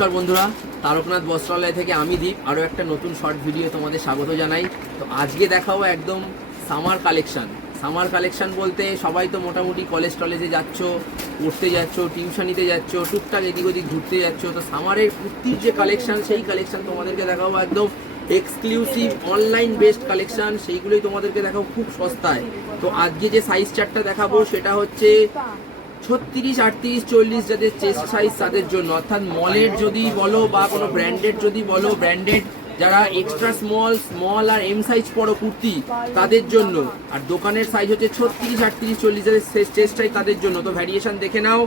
নমস্কার বন্ধুরা, তারকনাথ বস্ত্রালয় থেকে আমি দীপ আরও একটা নতুন শর্ট ভিডিও তোমাদের স্বাগত জানাই। তো আজকে দেখাবো একদম সামার কালেকশন বলতে সবাই তো মোটামুটি কলেজে যাচ্ছ, পড়তে যাচ্ছ, টিউশনিতে যাচ্ছ, টুকটাক এদিক ওদিক ঘুরতে যাচ্ছ। তো সামারের কুর্তির যে কালেকশন, সেই কালেকশন তোমাদেরকে দেখাবো একদম এক্সক্লুসিভ অনলাইন বেসড কালেকশন, সেইগুলোই তোমাদেরকে দেখাবো খুব সস্তায়। তো আজকে যে সাইজ চার্টটা দেখাবো সেটা হচ্ছে 36, 38, 40 যাদের চেস্ট সাইজ তাদের জন্য, অর্থাৎ মলের যদি বলো বা কোনো ব্র্যান্ডেড যদি বলো, ব্র্যান্ডেড যারা এক্সট্রা স্মল আর এম সাইজ পড়ো কুর্তি তাদের জন্য। আর দোকানের সাইজ হচ্ছে 36, 38, 40 যাদের চেস্ট সাইজ তাদের জন্য। তো ভ্যারিয়েশন দেখে নাও,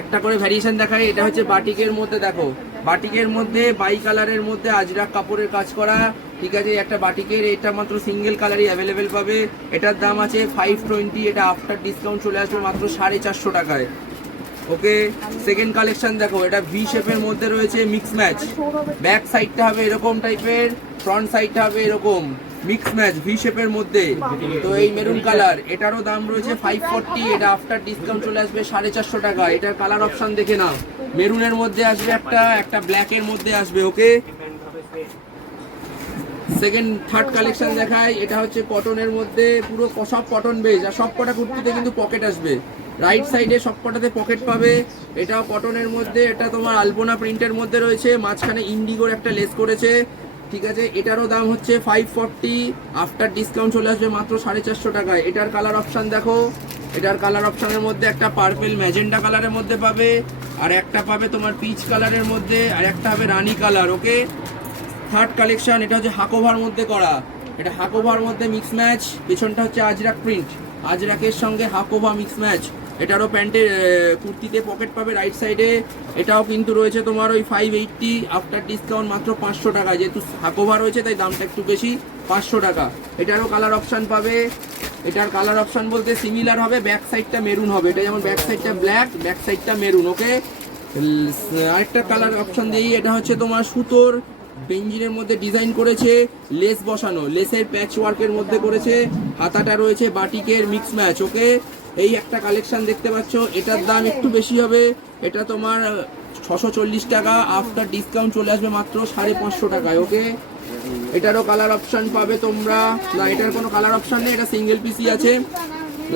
একটা করে ভ্যারিয়েশন দেখায়। এটা হচ্ছে বাটিকের মধ্যে, দেখো বাটিকের মধ্যে বাই কালারের মধ্যে আজরাক কাপড়ের কাজ করা, ঠিক আছে। একটা বাটিকের, এটা মাত্র সিঙ্গেল কালারই অ্যাভেলেবেল পাবে। এটার দাম আছে 520, এটা আফটার ডিসকাউন্ট চলে আসবে মাত্র 450 টাকায়। ওকে, সেকেন্ড কালেকশন দেখো, এটা ভি শেপের মধ্যে রয়েছে মিক্স ম্যাচ। ব্যাক সাইডটা হবে এরকম টাইপের, ফ্রন্ট সাইডটা হবে এরকম মিক্স ম্যাচ ভি শেপের মধ্যে। তো এই মেরুন কালার, এটারও দাম রয়েছে 540, এটা আফটার ডিসকাউন্ট চলে আসবে 450 টাকা। এটার কালার অপশন দেখে নাও, মেরুনের মধ্যে আসবে একটা ব্ল্যাকের মধ্যে আসবে। ওকে, থার্ড কালেকশন দেখায়। এটা হচ্ছে কটনের মধ্যে, পুরো সব কটন বেজ, আর সব কটা কুর্তিতে কিন্তু পকেট আসবে। রাইট সাইডে সব কটাতে পকেট পাবে। এটাও কটনের মধ্যে, এটা তোমার আলপনা প্রিন্টের মধ্যে রয়েছে, মাঝখানে ইন্ডিগোর একটা লেস করেছে, ঠিক আছে। এটারও দাম হচ্ছে 540, আফটার ডিসকাউন্ট চলে আসবে মাত্র 450 টাকায়। এটার কালার অপশন দেখো, এটার কালার অপশনের মধ্যে একটা পার্পেল ম্যাজেন্ডা কালারের মধ্যে পাবে, আর একটা পাবে তোমার পিচ কালারের মধ্যে, আর একটা হবে রানী কালার। ওকে, থার্ড কালেকশন, এটা হচ্ছে হাকোভার মধ্যে করা, এটা হাকোভার মধ্যে মিক্স ম্যাচ, পেছনটা হচ্ছে আজরাক প্রিন্ট, আজরাকের সঙ্গে হাকোভা মিক্স ম্যাচ। এটারও প্যান্টের কুর্তিতে পকেট পাবে রাইট সাইডে। এটাও কিন্তু রয়েছে তোমার ওই 580, আফটার ডিসকাউন্ট মাত্র 500 টাকা, যেহেতু হাকোভা রয়েছে তাই দামটা একটু বেশি, 500 টাকা। এটারও কালার অপশান পাবে। এটার কালার অপশান বলতে সিমিলার হবে, ব্যাক সাইডটা মেরুন হবে, এটা যেমন ব্যাক সাইডটা ব্ল্যাক, ব্যাক সাইডটা মেরুন। ওকে, আরেকটা কালার অপশান দিই, এটা হচ্ছে তোমার সুতোর বেঞ্জিনের মধ্যে ডিজাইন করেছে, লেস বসানো, লেসের প্যাচ ওয়ার্কের মধ্যে করেছে, হাতাটা রয়েছে বাটিকের মিক্স ম্যাচ। ওকে, এই একটা কালেকশন দেখতে পাচ্ছ, এটার দাম একটু বেশি হবে, এটা তোমার 640 টাকা, আফটার ডিসকাউন্ট চলে আসবে মাত্র 550 টাকায়। ওকে, এটারও কালার অপশন পাবে তোমরা, না এটার কোনো কালার অপশন নেই, এটা সিঙ্গেল পিসি আছে।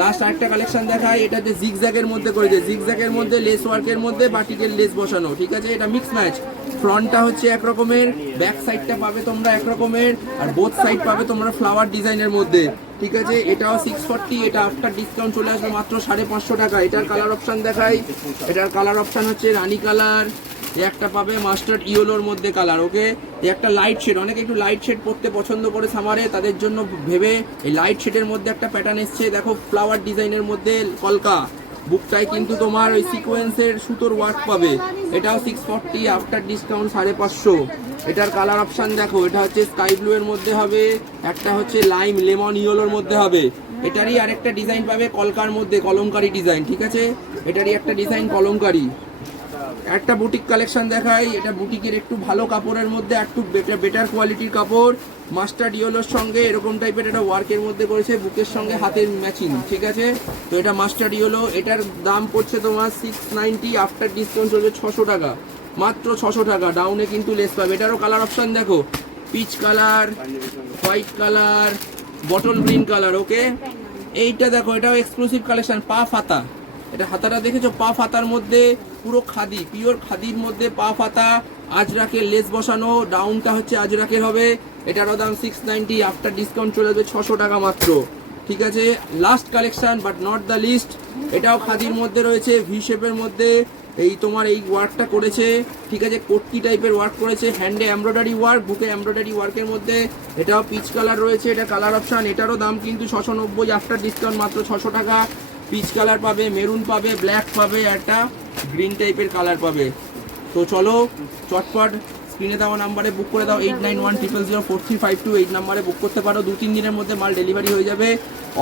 লাস্ট আরেকটা কালেকশন দেখায়, এটা যে জিগজ্যাগের মধ্যে করেছে, জিগজ্যাগের মধ্যে লেস ওয়ার্কের মধ্যে বাটিকের লেস বসানো, ঠিক আছে। এটা মিক্স ম্যাচ, ফ্রন্টটা হচ্ছে এক রকমের, ব্যাক সাইডটা পাবে তোমরা এক রকমের, আর বোথ সাইড পাবে তোমরা ফ্লাওয়ার ডিজাইনের মধ্যে, ঠিক আছে। এটাও 640, এটা আফটার ডিসকাউন্ট চলে আসবে মাত্র 550 টাকা। এটার কালার অপশন দেখাই, এটার কালার অপশন হচ্ছে রানী কালার, একটা পাবে মাস্টার্ড ইয়েলোর মধ্যে কালার। ওকে, একটা লাইট শেড, অনেকে একটু লাইট শেড পরতে পছন্দ করে সামারে, তাদের জন্য ভেবে এই লাইট শেডের মধ্যে একটা প্যাটার্ন এসছে, দেখো ফ্লাওয়ার ডিজাইনের মধ্যে কলকা, বুকটাই কিন্তু তোমার ওই সিকোয়েন্সের সুতোর ওয়ার্ক পাবে। এটাও 640, আফটার ডিসকাউন্ট 550। এটার কালার অপশান দেখো, এটা হচ্ছে স্কাই ব্লু এর মধ্যে হবে, একটা হচ্ছে লাইম লেমন ইয়েলোর মধ্যে হবে। এটারই আরেকটা ডিজাইন পাবে কলকার মধ্যে, কলমকারি ডিজাইন, ঠিক আছে। এটারই একটা ডিজাইন কলমকারি। একটা বুটিক কালেকশন দেখাই, এটা বুটিকের একটু ভালো কাপড়ের মধ্যে, একটু বেটার কোয়ালিটির কাপড়, মাস্টার্ড ইয়েলোর সঙ্গে এরকম টাইপের এটা ওয়ার্কের মধ্যে করেছে, বুকের সঙ্গে হাতের ম্যাচিং, ঠিক আছে। তো এটা মাস্টার্ড ইয়েলো, এটার দাম পড়ছে তোমার 690, আফটার ডিসকাউন্ট চলবে 600 টাকা, মাত্র 600 টাকা। ডাউনে কিন্তু লেস পাবে। এটারও কালার অপশান দেখো, peach colour, white colour, bottle green colour. Okay, এইটা দেখো, এটাও এক্সক্লুসিভ কালেকশন, পা ফাতা, এটা হাতাটা দেখেছো, পা ফাতার মধ্যে পুরো খাদি, পিওর খাদির মধ্যে পা ফাতা, আজরাকের লেস বসানো, ডাউনটা হচ্ছে আজরাকের হবে। এটারও দাম 690, আফটার ডিসকাউন্ট চলে যাবে 600 টাকা মাত্র, ঠিক আছে। Last collection but not the least, এটাও খাদির মধ্যে রয়েছে, ভি শেপের মধ্যে এই তোমার এই ওয়ার্কটা করেছে, ঠিক আছে। কোটকি টাইপের ওয়ার্ক করেছে, হ্যান্ডে এমব্রয়ডারি ওয়ার্ক, বুকে এমব্রয়ডারি ওয়ার্কের মধ্যে। এটাও পিচ কালার রয়েছে, এটা কালার অপশান, এটারও দাম কিন্তু 690, আফটার ডিসকাউন্ট মাত্র 600 টাকা। পিচ কালার পাবে, মেরুন পাবে, ব্ল্যাক পাবে, একটা গ্রিন টাইপের কালার পাবে। তো চলো চটপট স্ক্রিনে দেওয়া নাম্বারে বুক করে দাও, 8910004352, এই নাম্বারে বুক করতে পারো। 2-3 দিনের মধ্যে মাল ডেলিভারি হয়ে যাবে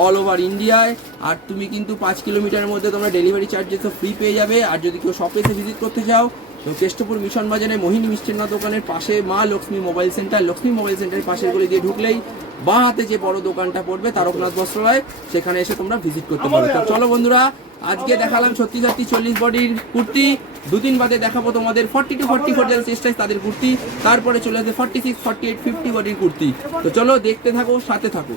অল ওভার ইন্ডিয়ায়। আর তুমি কিন্তু 5 কিলোমিটারের মধ্যে তোমরা ডেলিভারি চার্জেস ফ্রি পেয়ে যাবে। আর যদি কেউ শপে এসে ভিজিট করতে চাও তো কেষ্টপুর মিশন বাজারে মোহিনী মিষ্টান্ন দোকানের পাশে মা Lakshmi mobile centre, Lakshmi mobile সেন্টারের পাশের গলি দিয়ে ঢুকলেই বাঁ হাতে যে বড় দোকানটা পড়বে তারকনাথ বস্ত্রালয়, সেখানে এসে তোমরা ভিজিট করতে পারো। তো চলো বন্ধুরা, আজকে দেখালাম 36-40 বডির কুর্তি, 2 দিন বাদে দেখাবো তোমাদের 40 to 44 যাদের চেষ্টা তাদের কুর্তি, তারপরে চলে আসবে 46, 48, 50 বডির কুর্তি। তো চলো দেখতে থাকো, সাথে থাকো।